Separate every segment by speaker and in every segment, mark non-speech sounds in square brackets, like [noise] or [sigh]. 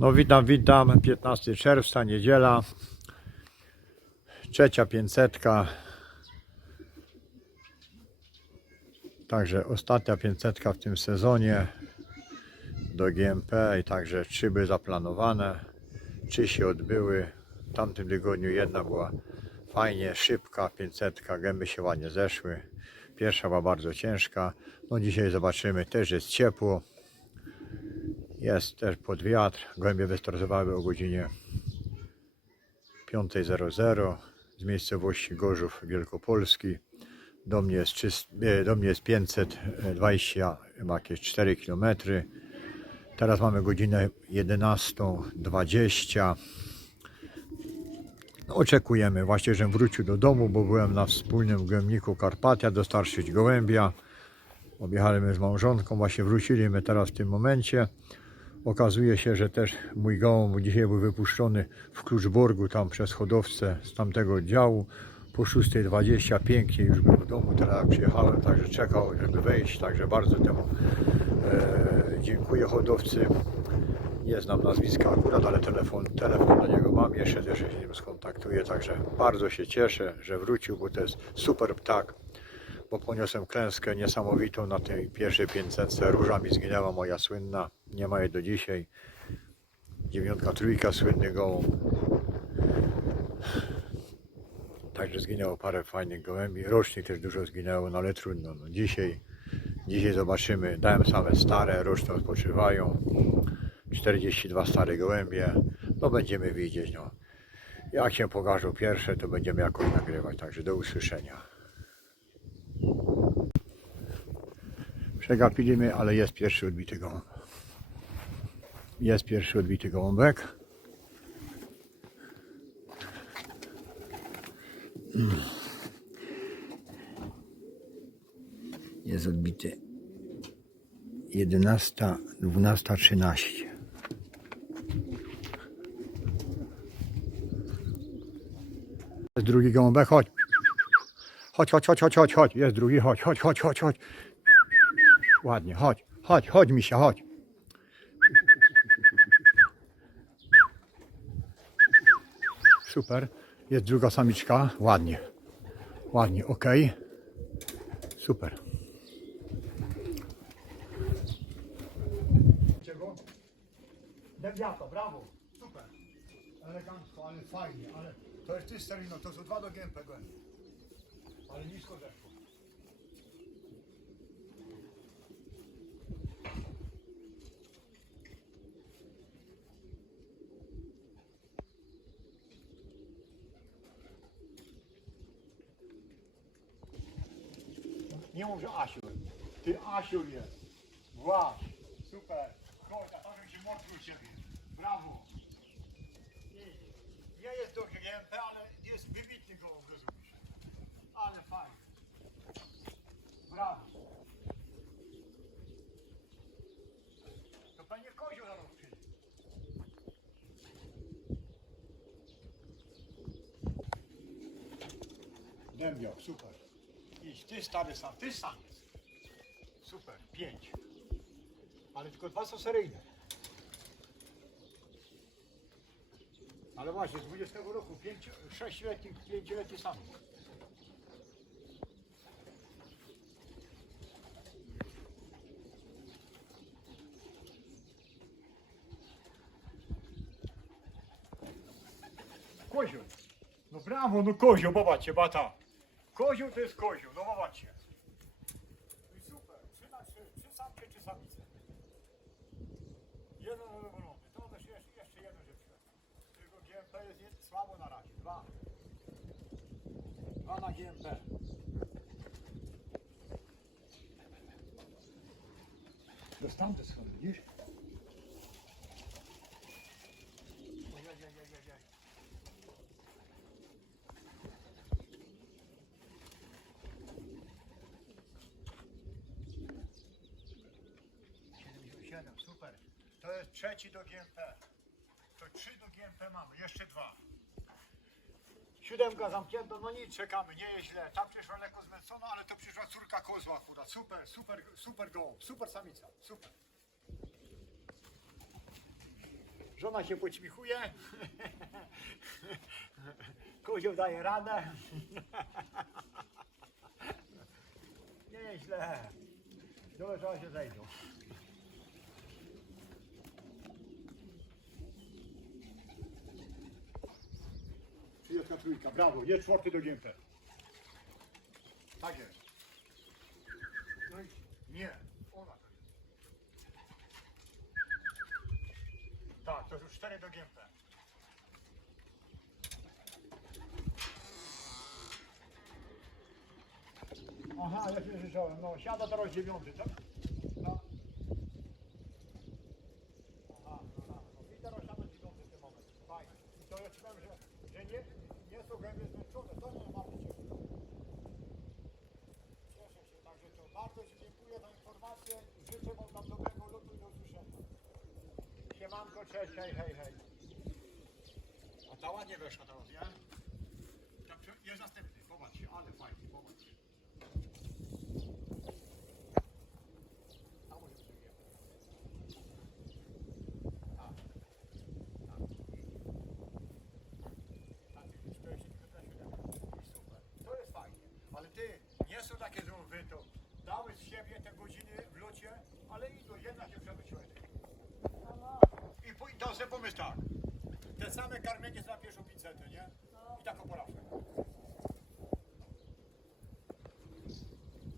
Speaker 1: No witam, witam. 15 czerwca, niedziela. Trzecia 500. Także ostatnia 500 w tym sezonie do GMP i także trzy były zaplanowane. Trzy się odbyły. W tamtym tygodniu jedna była fajnie, szybka 500, gęby się ładnie zeszły. Pierwsza była bardzo ciężka. No dzisiaj zobaczymy, też jest ciepło. Jest też pod wiatr. Gołębie wystartowały o godzinie 5.00 z miejscowości Gorzów Wielkopolski. Do mnie jest, 300, e, do mnie jest 520, chyba jakieś 4 km. Teraz mamy godzinę 11.20. No, oczekujemy właśnie, że wrócił do domu, bo byłem na wspólnym gołębniku Karpatia dostarczyć gołębia. Objechaliśmy z małżonką, właśnie wróciliśmy teraz w tym momencie. Okazuje się, że też mój gołąb dzisiaj był wypuszczony w Kluczborgu tam przez hodowcę z tamtego oddziału. Po 6.20 pięknie już był w domu, teraz jak przyjechałem, także czekał, żeby wejść, także bardzo temu e, dziękuję hodowcy. Nie znam nazwiska akurat, ale telefon, telefon do niego mam, jeszcze też się z nim skontaktuję, także bardzo się cieszę, że wrócił, bo to jest super ptak bo poniosłem klęskę niesamowitą na tej pierwszej 500. Róża mi zginęła moja słynna, nie ma jej do dzisiaj. Dziewiątka trójka, słynny gołąb. Także zginęło parę fajnych gołębi. Rocznik też dużo zginęło, no ale trudno. No dzisiaj, dzisiaj zobaczymy. Dałem same stare, roczne odpoczywają. 42 stare gołębie. No będziemy widzieć. No. Jak się pokażą pierwsze, to będziemy jakoś nagrywać. Także do usłyszenia. Przegapili mnie, ale jest pierwszy odbity gołąb. Jest pierwszy odbity gołąbek. Jest odbity 11, 12, 13. Jest drugi gołąbek, chodź. Chodź, chodź, chodź, chodź, chodź. Jest drugi, chodź, chodź, chodź, chodź, chodź. Ładnie, chodź, chodź, chodź misia, chodź. Super. Jest druga samiczka. Ładnie. Ładnie, ok. Super. Czego? Debiato, brawo. Super. Elegancko, ale fajnie, ale to jest ty sterino, to są dwa do gołębie. Ale nisko zeszło. Nie mów, że Asiur. Ty Asiur jest. Właś. Super. Chodź, a tam się mocno u ciebie. Brawo. Nie jest do GMP, ale jest wybitny gołąb, rozumiesz. Ale fajnie. Brawo. To pewnie kozioł zaraz przyjdzie. Dębiak, super. Ty stary sam, ty sam jest. Super, pięć. Ale tylko dwa są seryjne. Ale właśnie, z 20 roku, pięć, sześcioletni, pięcioletni sam. Kozioł. No brawo, no kozioł, popatrzcie, bata. Kozioł to jest kozioł, no popatrzcie. No i super, trzy na trzy, trzy samce, trzy samice. Jeden zadowolony, to też jeszcze, jeszcze jeden, przyszedł. Tylko GMP jest nie, słabo na razie, dwa. Dwa na GMP. To z tamtej super. To jest trzeci do GMP. To trzy do GMP mamy, jeszcze dwa. Siódemka zamknięta, no nic, czekamy, nie jest źle. Tam przyszła lekko zmęczona, ale to przyszła córka kozła akurat. Super, super, super gołąb, super samica, super. Żona się poćmichuje. [laughs] Kozioł daje radę. [laughs] Nieźle. Do leżała się zejdą. Trójka, brawo, jest czwarty do GMP. Tak jest. No nie, ona to jest. Tak, to już cztery do GMP. Aha, ja się słyszałem, no siada teraz dziewiąty, tak? No. Aha, aha, no i teraz siada dziewiąty w tym momencie, fajnie. I to ja ci powiem, że, że nie, nie są gęby zmęczone, to nie ma być. Cieszę się, także to bardzo Ci informację. Życzę Wam tam dobrego lotu i do usłyszenia. Siemanko, cześć, hej, hej, hej. A ta ładnie weszła teraz, nie? Także jest następny, popatrzcie, ale fajnie, popatrzcie. A może przyjdziemy. Tak. Tak. Tak, 40 Super. To jest fajnie. Ale ty, nie są takie żółwy, to dały z siebie te godziny w locie, ale idą, jedna się przewróciła. I, po- i to sobie pomyśl tak. Te same karmienie za pierwszą pincetę, nie? I taką porawkę.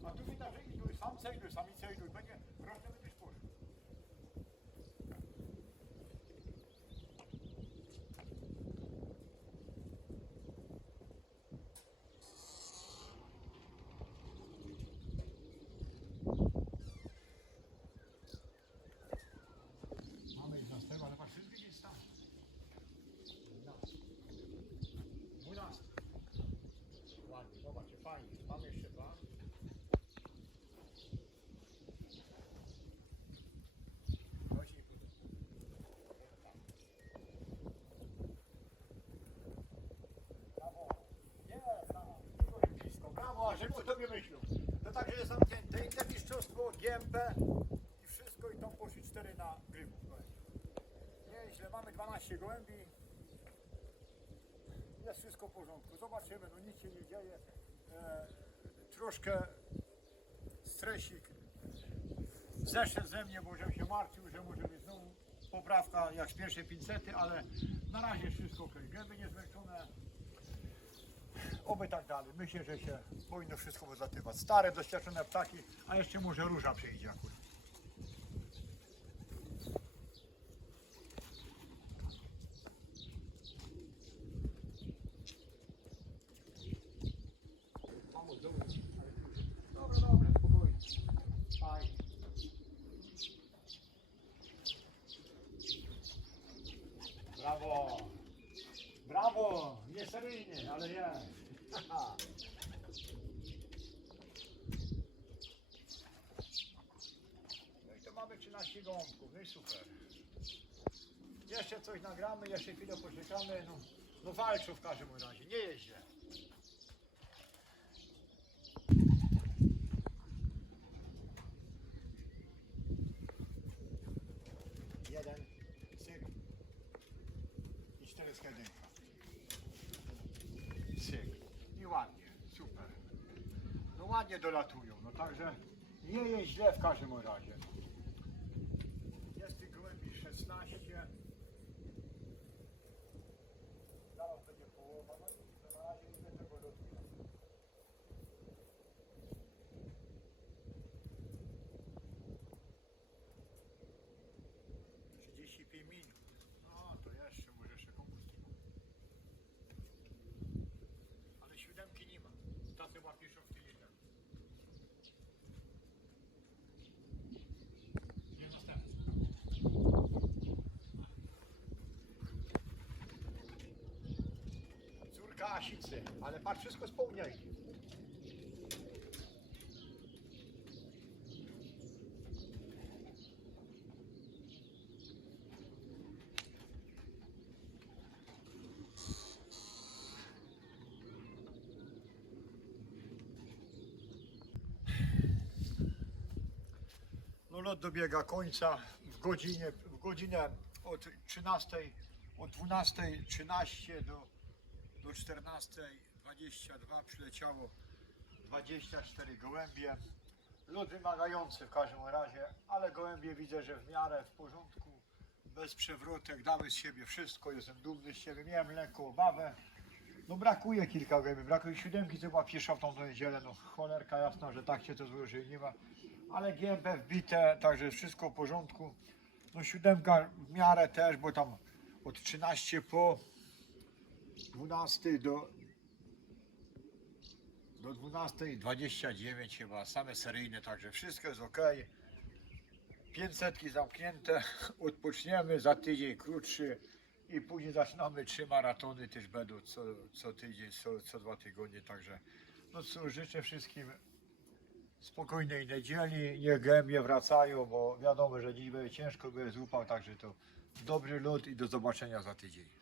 Speaker 1: A tu widać, że idą, samce idą, samice idą, będzie, rośnie będziesz poszło. Mamy 11, ale patrz, wszystkie gdzieś tam. 12. Ładnie, zobaczcie, fajnie. Mamy jeszcze dwa. Chodź i pójdę. Brawo. Jest, brawo. Tylko blisko. Brawo, a żeby o tobie myślą. Jest zamknięte. Inne mistrzostwo, GMP i wszystko i tam poszli cztery na grywu. Nieźle, mamy 12 gołębi. Jest wszystko w porządku. Zobaczymy, no nic się nie dzieje. E, troszkę stresik zeszedł ze mnie, bo się martwił, że może być znowu poprawka jak z pierwszej pincety, ale na razie wszystko ok. Gęby niezmęczone. Oby tak dalej. Myślę, że się powinno wszystko wylatywać. Stare, doświadczone ptaki, a jeszcze może róża przyjdzie akurat. Brawo! Nie seryjnie, ale. Haha. [laughs] No i to mamy 13 gąbków, no i super. Jeszcze coś nagramy, jeszcze chwilę poczekamy. No, no walczą w każdym razie, nie jest źle. Jeden, cyk i cztery skrzydłka. Cyk. I ładnie, super. No ładnie dolatują, no także nie jest źle w każdym razie. Jest tych gołębi 16. Zaraz będzie połowa, no i na razie ile tego lotuje. Trzydzieści pięć minut. No to jeszcze może jeszcze kombustible. Ale siódemki nie ma. Ta chyba piszą w tej jeden. Nie następny. Córka Patrz, wszystko spełniaj. No lot dobiega końca w godzinie, w godzinę od 13, od 12.13 do, do 14.22 przyleciało 24 gołębie. Lot wymagający w każdym razie, ale gołębie widzę, że w miarę w porządku, bez przewrotek, dały z siebie wszystko, jestem dumny z siebie, miałem lekką obawę. No brakuje kilka gołębi, brakuje siódemki, co była pierwsza w tą niedzielę, no cholerka jasna, że tak się to złożyło, nie ma. Ale GMP wbite, także wszystko w porządku. No siódemka w miarę też, bo tam od 13 po 12 do do 12.29 chyba, same seryjne, także wszystko jest ok. 500 zamknięte, [laughs] odpoczniemy za tydzień krótszy i później zaczynamy trzy maratony też będą co, co tydzień, co, co dwa tygodnie, także no co, życzę wszystkim spokojnej niedzieli, niech gębie wracają, bo wiadomo, że dziś będzie ciężko, będzie zupał, także to dobry lot i do zobaczenia za tydzień.